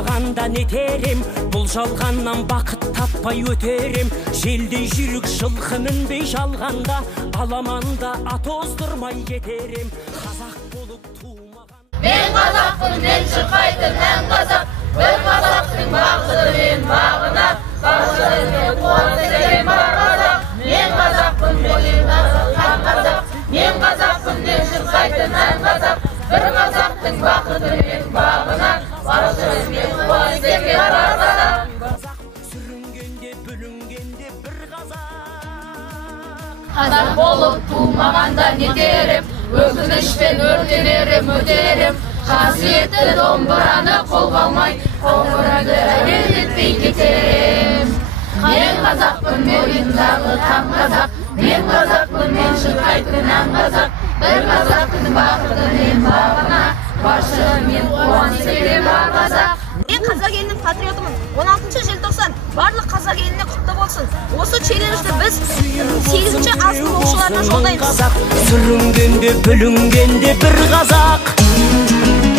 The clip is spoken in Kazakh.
тумағанда нетерем, бұл жалғаннан бақыт таппай өтерем. Желдей жүрік жылқы мінбей жалғанда, аламанда ат оздырмай кетерем. Қазақ болып тумаған. Мен қазақпын, мен шырқайтын ән қазақ, бір қазақтың бақыты мен бағына, баршылығымен қуантырем бар қазақ. Мен қазақпын, мен қазақ, мен қазақпын, мен шырқайтын ән қазақ, бір қазақтың бақыты мен бағына, баршылығымен қуантырем бар қазақ. Сүрінгенде, бүлінгенде бір қазақ. Қазақ болып тумағанда нетерем, өкінішпен өртенерем, өтерем. Қасиетті домбыраны қолға алмай, қоңырауды әуелетпей кетерем. Мен қазақпын, мойындағы қан қазақ, мен қазақпын, мен шырқайтын ән қазақ, бір қазақтың бақыты мен бағына, баршылығымен қуантырем бар қазақ. Мен қазақ елінің патриотымын. 16 желтоқсан барлық қазақ еліне құтты болсын. Осы челленджді біз 8-ші азын оқушыларына жолдаймыз. Сүрінгенде, бүлінгенде бір қазақ.